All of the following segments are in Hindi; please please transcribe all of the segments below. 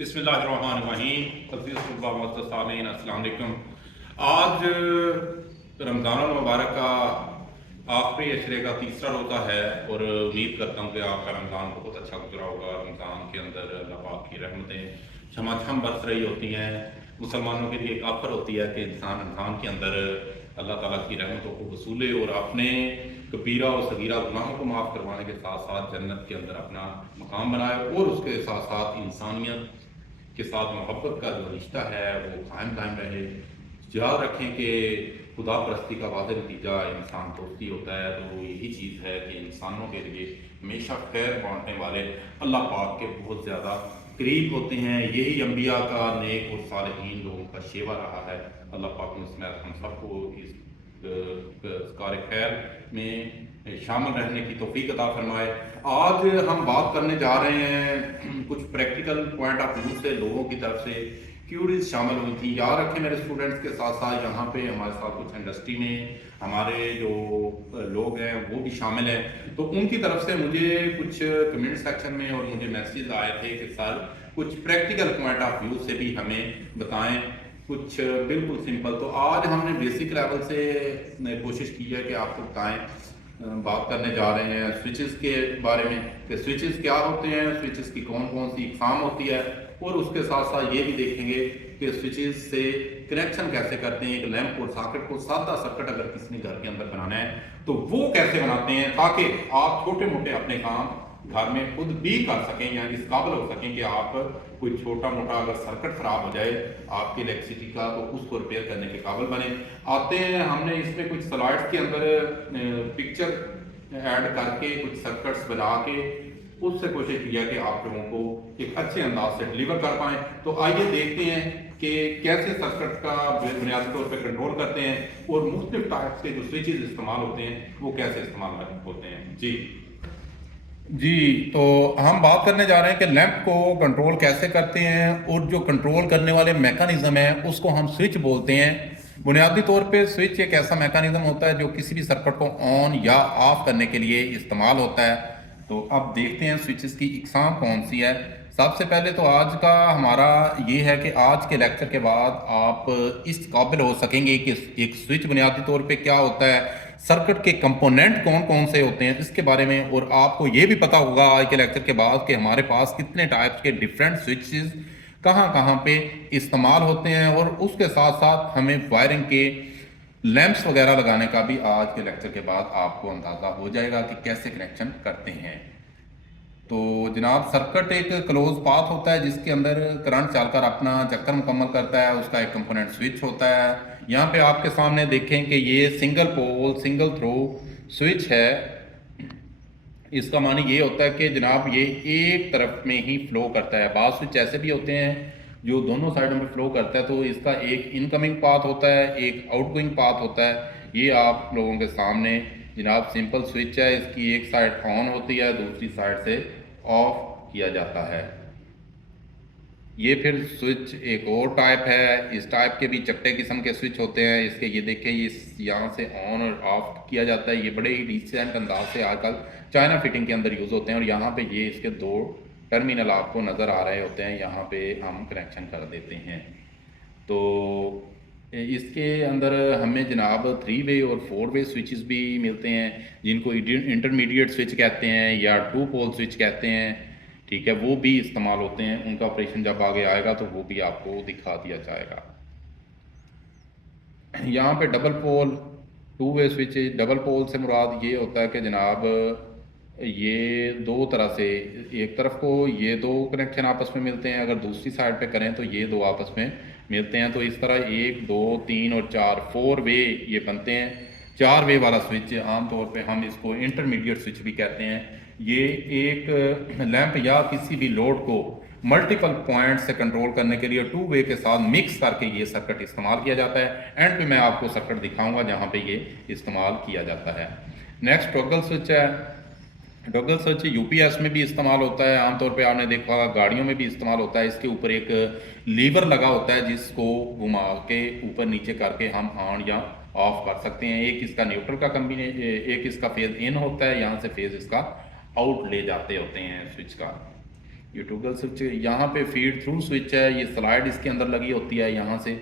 बिस्मिल्लाहिर्रहमानिर्रहीम। अस्सलाम वालेकुम। आज रमज़ान मुबारक का आखिरी अशरे का तीसरा रोज़ा है और उम्मीद करता हूँ कि आपका रमज़ान बहुत अच्छा गुजरा होगा। रमज़ान के अंदर अल्लाह पाक की रहमतें झमाझम बरस रही होती हैं। मुसलमानों के लिए एक आफर होती है कि इंसान रमज़ान के अंदर अल्लाह ताला की रहमतों को वसूले और अपने कबीरा और सगीरा गुनाहों को माफ़ करवाने के साथ साथ जन्नत के अंदर अपना मकाम बनाए और उसके साथ साथ इंसानियत के साथ मोहब्बत का जो रिश्ता है वो कायम कायम रहे। याद रखें कि खुदा परस्ती का वाज़ेह नतीजा इंसान दोस्ती होता है, तो यही चीज़ है कि इंसानों के लिए हमेशा खैर बांटने वाले अल्लाह पाक के बहुत ज़्यादा करीब होते हैं। यही अम्बिया का नेक और सालिहीन लोगों का शेवा रहा है। अल्लाह पाक ने हम सबको इस कार खैर में शामिल रहने की तौफीक अता फरमाए। आज हम बात करने जा रहे हैं कुछ प्रैक्टिकल पॉइंट ऑफ व्यू से लोगों की तरफ से क्यूरीज शामिल हुई थी। याद रखें मेरे स्टूडेंट्स के साथ साथ यहाँ पे हमारे साथ कुछ इंडस्ट्री में हमारे जो लोग हैं वो भी शामिल हैं, तो उनकी तरफ से मुझे कुछ कमेंट सेक्शन में और मुझे मैसेज आए थे कि सर कुछ प्रैक्टिकल पॉइंट ऑफ व्यू से भी हमें बताएं, कुछ बिल्कुल सिंपल। तो आज हमने बेसिक लेवल से कोशिश की है कि आपको बताएं। बात करने जा रहे हैं स्विचेस के बारे में कि स्विचेस क्या होते हैं, स्विचेस की कौन कौन सी इकसाम होती है, और उसके साथ साथ ये भी देखेंगे कि स्विचेस से कनेक्शन कैसे करते हैं। एक लैंप और सॉकेट को सादा सर्किट अगर किसी ने घर के अंदर बनाना है तो वो कैसे बनाते हैं, ताकि आप छोटे मोटे अपने काम घर में खुद भी कर सकें या इस काबिल हो सकें कि आप कोई छोटा मोटा अगर सर्किट खराब हो जाए आपकी इलेक्ट्रिसिटी का तो उसको रिपेयर करने के काबिल बने। आते हैं हमने इसमें कुछ स्लाइड्स के अंदर पिक्चर ऐड करके कुछ सर्किट्स बना के उससे कोशिश किया कि आप लोगों को एक अच्छे अंदाज से डिलीवर कर पाएँ। तो आइए देखते हैं कि कैसे सर्किट का बुनियादी तौर पर कंट्रोल करते हैं और मुख्तलिफ टाइप्स के जो स्विचेस इस्तेमाल होते हैं वो कैसे इस्तेमाल होते हैं। जी, तो हम बात करने जा रहे हैं कि लैंप को कंट्रोल कैसे करते हैं, और जो कंट्रोल करने वाले मैकेनिज्म है उसको हम स्विच बोलते हैं। बुनियादी तौर पे स्विच एक ऐसा मैकेनिज्म होता है जो किसी भी सर्किट को ऑन या ऑफ करने के लिए इस्तेमाल होता है। तो अब देखते हैं स्विचेस की इकसाम कौन सी है। सबसे पहले तो आज का हमारा ये है कि आज के लेक्चर के बाद आप इस काबिल हो सकेंगे कि एक स्विच बुनियादी तौर पे क्या होता है, सर्किट के कंपोनेंट कौन कौन से होते हैं इसके बारे में, और आपको ये भी पता होगा आज के लेक्चर के बाद कि हमारे पास कितने टाइप्स के डिफरेंट स्विचेस कहाँ कहाँ पे इस्तेमाल होते हैं, और उसके साथ साथ हमें वायरिंग के लैंप्स वगैरह लगाने का भी आज के लेक्चर के बाद आपको अंदाज़ा हो जाएगा कि कैसे कनेक्शन करते हैं। तो जनाब, सर्किट एक क्लोज पाथ होता है जिसके अंदर करंट चलकर अपना चक्कर मुकम्मल करता है, उसका एक कंपोनेंट स्विच होता है। यहाँ पे आपके सामने देखें कि ये single pole single throw switch है। इसका मानी ये होता है कि जनाब ये एक तरफ में ही फ्लो करता है। बाद स्विच ऐसे भी होते हैं जो दोनों साइडों में फ्लो करता है, तो इसका एक इनकमिंग पाथ होता है, एक आउटगोइंग पाथ होता है। ये आप लोगों के सामने जनाब सिंपल स्विच है, इसकी एक साइड ऑन होती है, दूसरी साइड से ऑफ किया जाता है। ये फिर स्विच एक और टाइप है, इस टाइप के भी चट्टे किस्म के स्विच होते हैं। इसके ये देखें, ये यहाँ से ऑन और ऑफ किया जाता है। ये बड़े ही डिसेंट अंदाज से आजकल चाइना फिटिंग के अंदर यूज़ होते हैं, और यहाँ पे ये इसके दो टर्मिनल आपको नज़र आ रहे होते हैं, यहाँ पे हम कनेक्शन कर देते हैं। तो इसके अंदर हमें जनाब 3 वे और 4 वे स्विचेस भी मिलते हैं जिनको इंटरमीडिएट स्विच कहते हैं या 2 पोल स्विच कहते हैं। ठीक है, वो भी इस्तेमाल होते हैं। उनका ऑपरेशन जब आगे आएगा तो वो भी आपको दिखा दिया जाएगा। यहाँ पे double pole 2 way switch, double pole से मुराद ये होता है कि जनाब ये दो तरह से, एक तरफ को ये दो कनेक्शन आपस में मिलते हैं, अगर दूसरी साइड पे करें तो ये दो आपस में मिलते हैं। तो इस तरह 1 2 3 और 4 4 वे ये बनते हैं। 4 वे वाला स्विच आमतौर पे हम इसको इंटरमीडिएट स्विच भी कहते हैं। ये एक लैंप या किसी भी लोड को मल्टीपल पॉइंट से कंट्रोल करने के लिए 2 वे के साथ मिक्स करके ये सर्किट इस्तेमाल किया जाता है। एंड पे मैं आपको सर्किट दिखाऊंगा जहाँ पे ये इस्तेमाल किया जाता है। नेक्स्ट टॉगल स्विच है। टॉगल स्विच यूपीएस में भी इस्तेमाल होता है, आमतौर पे आपने देखा होगा गाड़ियों में भी इस्तेमाल होता है। इसके ऊपर एक लीवर लगा होता है जिसको घुमा के ऊपर नीचे करके हम ऑन या ऑफ कर सकते हैं। एक इसका न्यूट्रल का एक इसका फेज इन होता है, यहाँ से फेज इसका आउट ले जाते होते हैं स्विच का। ये टॉगल स्विच। यहाँ पे फीड थ्रू स्विच है, ये स्लाइड इसके अंदर लगी होती है, यहाँ से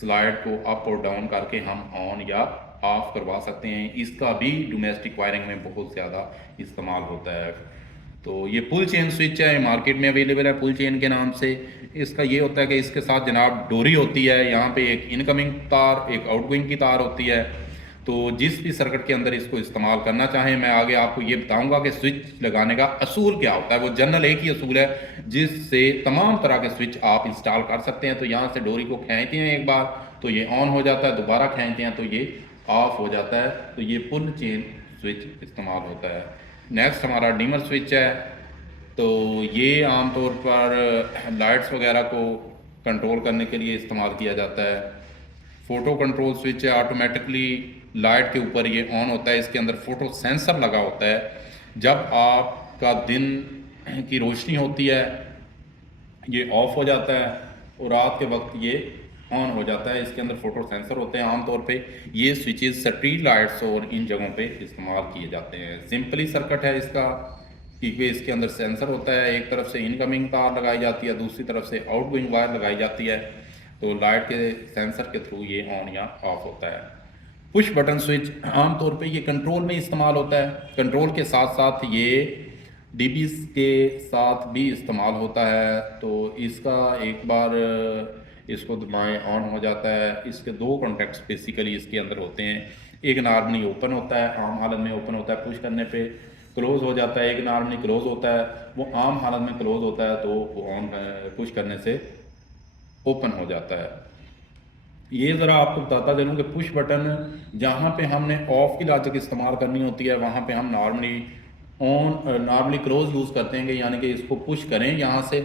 स्लाइड को अप और डाउन करके हम ऑन या ऑफ करवा सकते हैं। इसका भी डोमेस्टिक वायरिंग में बहुत ज़्यादा इस्तेमाल होता है। तो ये पुल चेन स्विच है, मार्केट में अवेलेबल है पुल चेन के नाम से। इसका ये होता है कि इसके साथ जनाब डोरी होती है, यहाँ पे एक इनकमिंग तार एक आउटगोइंग की तार होती है। तो जिस भी सर्किट के अंदर इसको इस्तेमाल करना चाहें, मैं आगे आपको ये बताऊंगा कि स्विच लगाने का असूल क्या होता है। वो जनरल एक ही असूल है जिससे तमाम तरह के स्विच आप इंस्टॉल कर सकते हैं। तो यहाँ से डोरी को खींचते हैं एक बार तो ये ऑन हो जाता है, दोबारा खींचते हैं तो ये ऑफ हो जाता है। तो ये पुल चेन स्विच इस्तेमाल होता है। नेक्स्ट हमारा डिमर स्विच है। तो ये आमतौर पर लाइट्स वगैरह को कंट्रोल करने के लिए इस्तेमाल किया जाता है। फोटो कंट्रोल स्विच है, ऑटोमेटिकली लाइट के ऊपर ये ऑन होता है। इसके अंदर फोटो सेंसर लगा होता है। जब आपका दिन की रोशनी होती है ये ऑफ हो जाता है और रात के वक्त ये ऑन हो जाता है। इसके अंदर फोटो सेंसर होते हैं। आमतौर पे ये स्विचेस स्ट्रीट लाइट्स और इन जगहों पे इस्तेमाल किए जाते हैं। सिंपली सर्किट है इसका, क्योंकि इसके अंदर सेंसर होता है। एक तरफ से इनकमिंग तार लगाई जाती है, दूसरी तरफ से आउटगोइंग वायर लगाई जाती है। तो लाइट के सेंसर के थ्रू ये ऑन या ऑफ होता है। पुश बटन स्विच आमतौर पे ये कंट्रोल में इस्तेमाल होता है। कंट्रोल के साथ साथ ये डीबीज के साथ भी इस्तेमाल होता है। तो इसका एक बार इसको दबाएं ऑन हो जाता है। इसके दो कॉन्टैक्ट्स बेसिकली इसके अंदर होते हैं। एक नॉर्मली ओपन होता है, आम हालत में ओपन होता है, पुश करने पे क्लोज हो जाता है। एक नॉर्मली क्लोज होता है, वो आम हालत में क्लोज होता है तो वो ऑन पुश करने से ओपन हो जाता है। ये ज़रा आपको बताता चलूँ कि पुश बटन जहाँ पे हमने ऑफ की लॉजिक इस्तेमाल करनी होती है वहाँ पे हम नॉर्मली क्लोज यूज़ करते हैं कि यानी कि इसको पुश करें, यहाँ से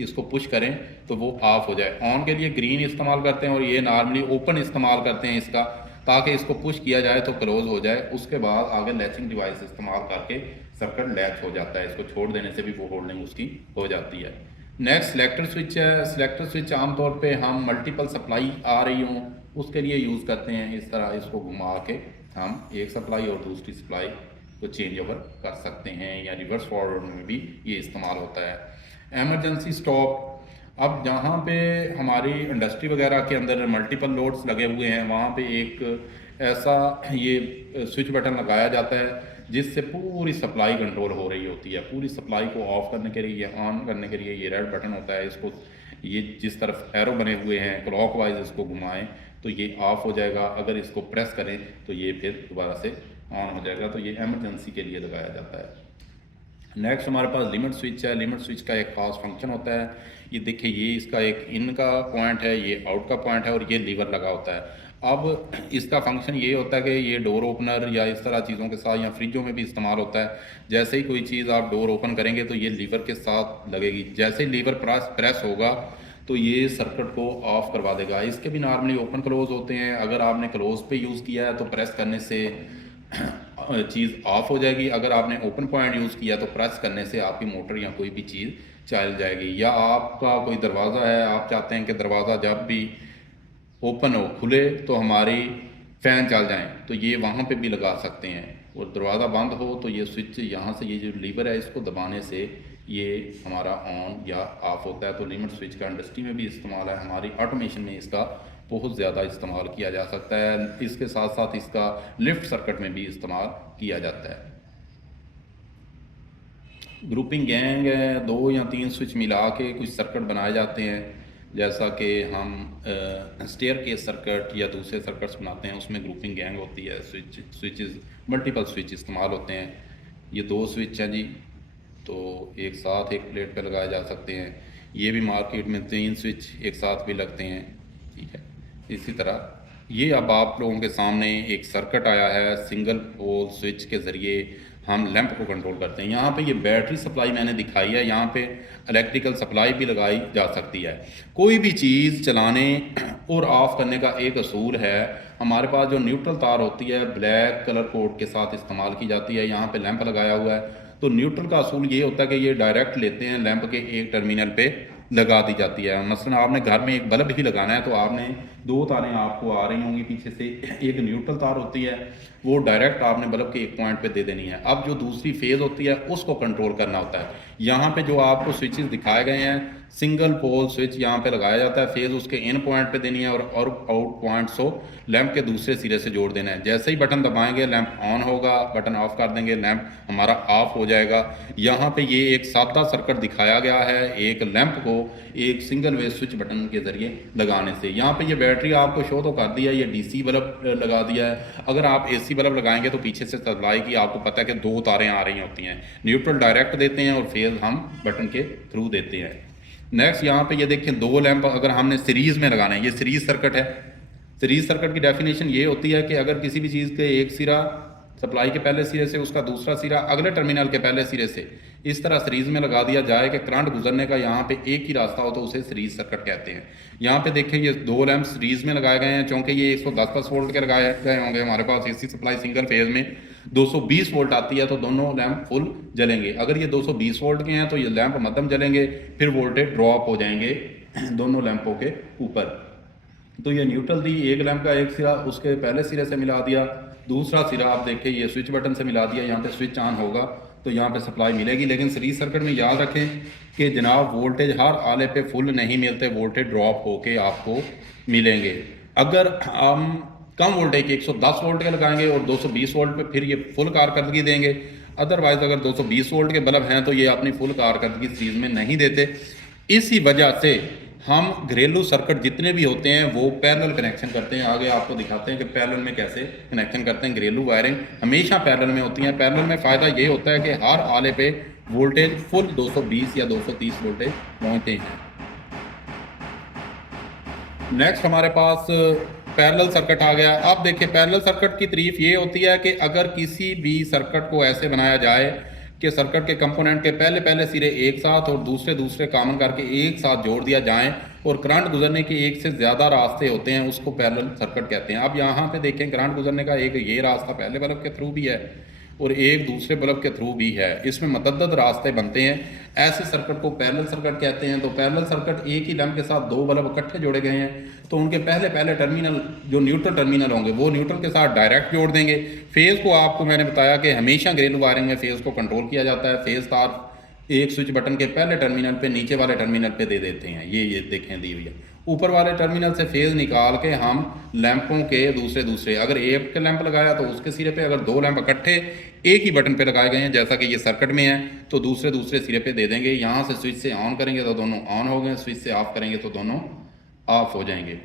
इसको पुश करें तो वो ऑफ हो जाए। ऑन के लिए ग्रीन इस्तेमाल करते हैं और ये नॉर्मली ओपन इस्तेमाल करते हैं इसका, ताकि इसको पुश किया जाए तो क्लोज हो जाए। उसके बाद आगे लैचिंग डिवाइस इस्तेमाल करके सर्किट लैच हो जाता है। इसको छोड़ देने से भी वो होल्डिंग उसकी हो जाती है। नेक्स्ट सिलेक्टर स्विच है। सिलेक्टर स्विच आमतौर पे हम मल्टीपल सप्लाई आ रही हों उसके लिए यूज़ करते हैं। इस तरह इसको घुमा के हम एक सप्लाई और दूसरी सप्लाई को चेंज ओवर कर सकते हैं, या रिवर्स फॉरवर्ड में भी ये इस्तेमाल होता है। एमरजेंसी स्टॉप, अब जहाँ पे हमारी इंडस्ट्री वगैरह के अंदर मल्टीपल लोड्स लगे हुए हैं वहाँ पे एक ऐसा ये स्विच बटन लगाया जाता है जिससे पूरी सप्लाई कंट्रोल हो रही होती है। पूरी सप्लाई को ऑफ करने के लिए, ऑन करने के लिए ये रेड बटन होता है। इसको ये जिस तरफ एरो बने हुए हैं क्लॉकवाइज इसको घुमाएं तो ये ऑफ हो जाएगा। अगर इसको प्रेस करें तो ये फिर दोबारा से ऑन हो जाएगा। तो ये एमरजेंसी के लिए लगाया जाता है। नेक्स्ट हमारे पास लिमिट स्विच है। लिमिट स्विच का एक खास फंक्शन होता है। ये देखिए, ये इसका एक इन का पॉइंट है, ये आउट का पॉइंट है और ये लीवर लगा होता है। अब इसका फंक्शन ये होता है कि ये डोर ओपनर या इस तरह चीज़ों के साथ या फ्रिजों में भी इस्तेमाल होता है। जैसे ही कोई चीज़ आप डोर ओपन करेंगे तो ये लीवर के साथ लगेगी। जैसे ही लीवर प्रेस होगा तो ये सर्किट को ऑफ करवा देगा। इसके भी नॉर्मली ओपन क्लोज होते हैं। अगर आपने क्लोज पे यूज़ किया है तो प्रेस करने से चीज़ ऑफ हो जाएगी। अगर आपने ओपन पॉइंट यूज़ किया तो प्रेस करने से आपकी मोटर या कोई भी चीज़ चल जाएगी। या आपका कोई दरवाज़ा है, आप चाहते हैं कि दरवाज़ा जब भी ओपन हो, खुले तो हमारी फ़ैन चल जाएं, तो ये वहाँ पे भी लगा सकते हैं। और दरवाज़ा बंद हो तो ये स्विच यहाँ से, ये जो लीवर है इसको दबाने से ये हमारा ऑन या ऑफ होता है। तो लिमिट स्विच का इंडस्ट्री में भी इस्तेमाल है, हमारी ऑटोमेशन में इसका बहुत ज़्यादा इस्तेमाल किया जा सकता है। इसके साथ साथ इसका लिफ्ट सर्किट में भी इस्तेमाल किया जाता है। ग्रुपिंग गैंग है, 2 या 3 स्विच मिला के कुछ सर्किट बनाए जाते हैं। जैसा कि हम स्टेयर केस सर्किट या दूसरे सर्किट्स बनाते हैं उसमें ग्रुपिंग गैंग होती है। स्विचेस मल्टीपल स्विच इस्तेमाल होते हैं। ये 2 स्विच हैं जी, तो एक साथ एक प्लेट पे लगाए जा सकते हैं। ये भी मार्केट में 3 स्विच एक साथ भी लगते हैं, ठीक है। इसी तरह ये अब आप लोगों के सामने एक सर्किट आया है। सिंगल पोल स्विच के ज़रिए हम लैंप को कंट्रोल करते हैं। यहाँ पे ये बैटरी सप्लाई मैंने दिखाई है, यहाँ पे इलेक्ट्रिकल सप्लाई भी लगाई जा सकती है। कोई भी चीज़ चलाने और ऑफ करने का एक असूल है। हमारे पास जो न्यूट्रल तार होती है ब्लैक कलर कोड के साथ इस्तेमाल की जाती है। यहाँ पे लैंप लगाया हुआ है, तो न्यूट्रल का असूल ये होता है कि ये डायरेक्ट लेते हैं, लैंप के एक टर्मिनल पे लगा दी जाती है। मसलन आपने घर में एक बल्ब ही लगाना है तो आपने 2 तारें आपको आ रही होंगी पीछे से। एक न्यूट्रल तार होती है, वो डायरेक्ट आपने बल्ब के एक पॉइंट पे दे देनी है। अब जो दूसरी फेज़ होती है उसको कंट्रोल करना होता है। यहाँ पे जो आपको स्विचेस दिखाए गए हैं, सिंगल पोल स्विच यहाँ पे लगाया जाता है, फेज उसके इन पॉइंट पे देनी है और आउट पॉइंट्स को लैंप के दूसरे सिरे से जोड़ देना है। जैसे ही बटन दबाएंगे लैंप ऑन होगा, बटन ऑफ कर देंगे लैंप हमारा ऑफ हो जाएगा। यहाँ पे ये एक सादा सर्किट दिखाया गया है एक लैंप को एक सिंगल वे स्विच बटन के जरिए लगाने से। यहाँ पे ये बैटरी आपको शो तो कर दिया है, ये डीसी बल्ब लगा दिया है। अगर आप एसी बल्ब लगाएंगे तो पीछे से सप्लाई की आपको पता है कि दो तारें आ रही होती हैं, न्यूट्रल डायरेक्ट देते हैं और फेज हम बटन के थ्रू देते हैं। नेक्स्ट यहाँ पे ये देखें दो लैंप अगर हमने सीरीज में लगाना है, ये सीरीज सर्किट है। सीरीज सर्किट की डेफिनेशन ये होती है कि अगर किसी भी चीज़ के एक सिरा सप्लाई के पहले सिरे से उसका दूसरा सिरा अगले टर्मिनल के पहले सिरे से इस तरह सीरीज में लगा दिया जाए कि करंट गुजरने का यहाँ पे एक ही रास्ता हो तो उसे सीरीज सर्किट कहते हैं। यहाँ पे देखें ये दो लैंप सीरीज में लगाए गए हैं, चूँकि ये 110 वोल्ट के लगाए गए होंगे, हमारे पास एसी सप्लाई सिंगल फेज में 220 वोल्ट आती है तो दोनों लैंप फुल जलेंगे। अगर ये 220 वोल्ट के हैं तो ये लैंप मध्यम जलेंगे, फिर वोल्टेज ड्रॉप हो जाएंगे दोनों लैंपों के ऊपर। तो ये न्यूट्रल दी, एक लैंप का एक सिरा उसके पहले सिरे से मिला दिया, दूसरा सिरा आप देखें ये स्विच बटन से मिला दिया, यहाँ पे स्विच ऑन होगा तो यहाँ पे सप्लाई मिलेगी। लेकिन सीरीज सर्किट में याद रखें कि जनाब वोल्टेज हर आले पे फुल नहीं मिलते, वोल्टेज ड्रॉप होके आपको मिलेंगे। अगर हम कम वोल्टेज के 110 वोल्ट के लगाएंगे और 220 वोल्ट पे फिर ये फुल कारकर्दगी देंगे। अदरवाइज अगर 220 वोल्ट के बल्ब हैं तो ये अपनी फुल कारकर्दगी सीरीज में नहीं देते। इसी वजह से हम घरेलू सर्किट जितने भी होते हैं वो पैरेलल कनेक्शन करते हैं। आगे आपको दिखाते हैं कि पैरेलल में कैसे कनेक्शन करते हैं। घरेलू वायरिंग हमेशा पैरेलल में होती है। पैरेलल में फ़ायदा ये होता है कि हर आले पे वोल्टेज फुल 220 या 230 वोल्टेज पहुँचते हैं। नेक्स्ट हमारे पास पैरेलल सर्किट आ गया। अब देखिए पैरेलल सर्किट की तारीफ ये होती है कि अगर किसी भी सर्किट को ऐसे बनाया जाए कि सर्किट के कंपोनेंट के पहले पहले सिरे एक साथ और दूसरे दूसरे कॉमन करके एक साथ जोड़ दिया जाए और करंट गुजरने के एक से ज़्यादा रास्ते होते हैं, उसको पैरेलल सर्किट कहते हैं। अब यहाँ पे देखें करंट गुजरने का एक ये रास्ता पहले बल्ब के थ्रू भी है और एक दूसरे बल्ब के थ्रू भी है, इसमें मतअद्दद रास्ते बनते हैं। ऐसे सर्किट को पैरेलल सर्किट कहते हैं। तो पैरेलल सर्किट एक ही लैंप के साथ दो बल्ब इकट्ठे जोड़े गए हैं तो उनके पहले पहले टर्मिनल जो न्यूट्रल टर्मिनल होंगे वो न्यूट्रल के साथ डायरेक्ट जोड़ देंगे। फेज़ को आपको मैंने बताया कि हमेशा घरेलू वायरिंग में फेज़ को कंट्रोल किया जाता है। फेज़ तार एक स्विच बटन के पहले टर्मिनल पे नीचे वाले टर्मिनल पे दे देते हैं। ये देखें दी हुई है। ऊपर वाले टर्मिनल से फेज़ निकाल के हम लैंपों के दूसरे अगर एक लैंप लगाया तो उसके सिरे पे, अगर दो लैंप इकट्ठे एक ही बटन पे लगाए गए हैं जैसा कि ये सर्किट में है तो दूसरे सिरे पे दे देंगे। यहाँ से स्विच से ऑन करेंगे तो दोनों ऑन हो गए, स्विच से ऑफ करेंगे तो दोनों ऑफ हो जाएंगे।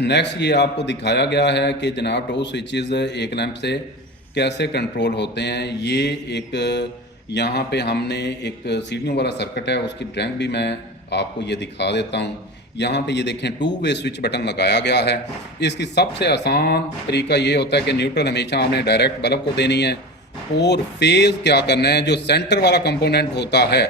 नेक्स्ट ये आपको दिखाया गया है कि जनाब टू स्विचेस एक लैंप से कैसे कंट्रोल होते हैं। ये एक यहाँ पे हमने एक सीढ़ियों वाला सर्किट है, उसकी ड्राइंग भी मैं आपको ये दिखा देता हूँ। यहाँ पे ये देखें 2 वे स्विच बटन लगाया गया है। इसकी सबसे आसान तरीका ये होता है कि न्यूट्रल हमेशा हमने डायरेक्ट बल्ब को देनी है और फेज़ क्या करना है, जो सेंटर वाला कंपोनेंट होता है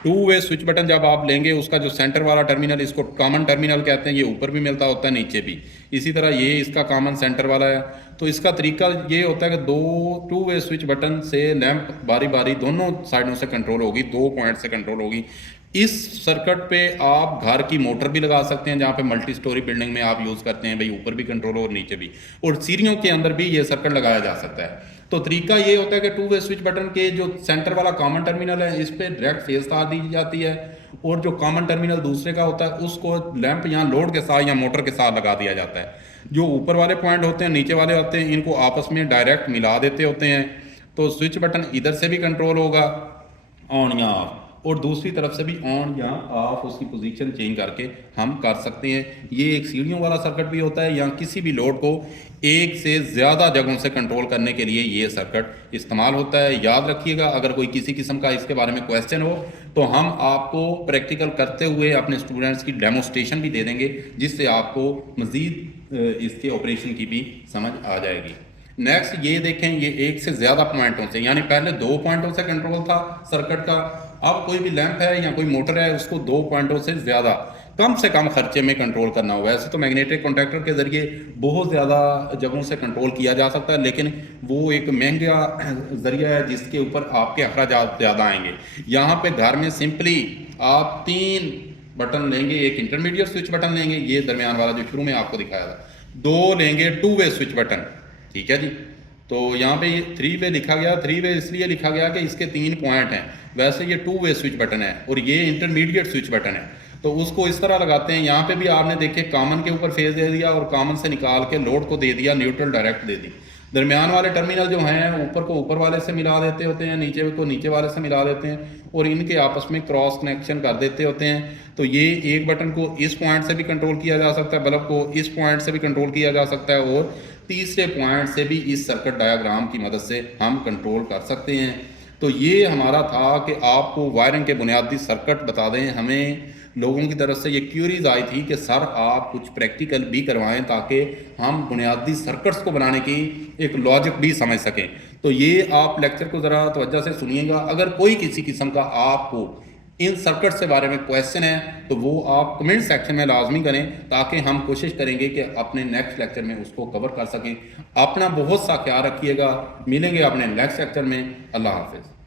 2 वे स्विच बटन जब आप लेंगे उसका जो सेंटर वाला टर्मिनल, इसको कॉमन टर्मिनल कहते हैं, ये ऊपर भी मिलता होता है नीचे भी, इसी तरह ये इसका कॉमन सेंटर वाला है। तो इसका तरीका ये होता है कि 2 वे स्विच बटन से लैंप बारी बारी दोनों साइडों से कंट्रोल होगी, 2 पॉइंट से कंट्रोल होगी। इस सर्किट पे आप घर की मोटर भी लगा सकते हैं, जहाँ पे मल्टी स्टोरी बिल्डिंग में आप यूज़ करते हैं भाई, ऊपर भी कंट्रोल हो और नीचे भी, और सीढ़ियों के अंदर भी ये सर्किट लगाया जा सकता है। तो तरीका ये होता है कि 2 वे स्विच बटन के जो सेंटर वाला कॉमन टर्मिनल है इस पर डायरेक्ट फेज तार दी जाती है और जो कॉमन टर्मिनल दूसरे का होता है उसको लैंप यहाँ लोड के साथ या मोटर के साथ लगा दिया जाता है। जो ऊपर वाले पॉइंट होते हैं नीचे वाले होते हैं, इनको आपस में डायरेक्ट मिला देते होते हैं। तो स्विच बटन इधर से भी कंट्रोल होगा ऑन या ऑफ, और दूसरी तरफ से भी ऑन या ऑफ उसकी पोजीशन चेंज करके हम कर सकते हैं। ये एक सीढ़ियों वाला सर्किट भी होता है, या किसी भी लोड को एक से ज़्यादा जगहों से कंट्रोल करने के लिए ये सर्किट इस्तेमाल होता है। याद रखिएगा, अगर कोई किसी किस्म का इसके बारे में क्वेश्चन हो तो हम आपको प्रैक्टिकल करते हुए अपने स्टूडेंट्स की डेमोस्ट्रेशन भी दे देंगे, जिससे आपको मज़ीद इसके ऑपरेशन की भी समझ आ जाएगी। नेक्स्ट ये देखें, ये एक से ज़्यादा पॉइंटों से, यानी पहले 2 पॉइंटों से कंट्रोल था सर्किट का, अब कोई भी लैंप है या कोई मोटर है उसको 2 पॉइंटों से ज़्यादा कम से कम खर्चे में कंट्रोल करना होगा। वैसे तो मैग्नेटिक कॉन्टैक्टर के ज़रिए बहुत ज़्यादा जगहों से कंट्रोल किया जा सकता है, लेकिन वो एक महंगा ज़रिया है जिसके ऊपर आपके अखराजात ज़्यादा आएंगे। यहाँ पे घर में सिंपली आप 3 बटन लेंगे, एक इंटरमीडिएट स्विच बटन लेंगे, ये दरमियान वाला जो शुरू में आपको दिखाया था, 2 लेंगे 2 वे स्विच बटन, ठीक है जी, तो यहाँ पे 3 वे लिखा गया, 3 वे इसलिए लिखा गया कि इसके 3 पॉइंट हैं। वैसे ये 2 वे स्विच बटन है और ये इंटरमीडिएट स्विच बटन है, तो उसको इस तरह लगाते हैं। यहाँ पे भी आपने देखे कॉमन के ऊपर फेज दे दिया और कॉमन से निकाल के लोड को दे दिया, न्यूट्रल डायरेक्ट दे दी। दरमियान वाले टर्मिनल जो हैं ऊपर को ऊपर वाले से मिला देते होते हैं, नीचे को नीचे वाले से मिला देते हैं और इनके आपस में क्रॉस कनेक्शन कर देते होते हैं। तो ये एक बटन को इस पॉइंट से भी कंट्रोल किया जा सकता है, बल्ब को इस पॉइंट से भी कंट्रोल किया जा सकता है और तीसरे पॉइंट से भी इस सर्किट डायग्राम की मदद से हम कंट्रोल कर सकते हैं। तो ये हमारा था कि आपको वायरिंग के बुनियादी सर्किट बता दें। हमें लोगों की तरफ से ये क्यूरीज आई थी कि सर आप कुछ प्रैक्टिकल भी करवाएं ताकि हम बुनियादी सर्किट्स को बनाने की एक लॉजिक भी समझ सकें। तो ये आप लेक्चर को ज़रा तवज्जो से सुनिएगा। अगर कोई किसी किस्म का आपको इन सर्किट से बारे में क्वेश्चन है तो वो आप कमेंट सेक्शन में लाजमी करें, ताकि हम कोशिश करेंगे कि अपने नेक्स्ट लेक्चर में उसको कवर कर सकें। अपना बहुत सा ख्याल रखिएगा, मिलेंगे अपने नेक्स्ट लेक्चर में। अल्लाह हाफिज़।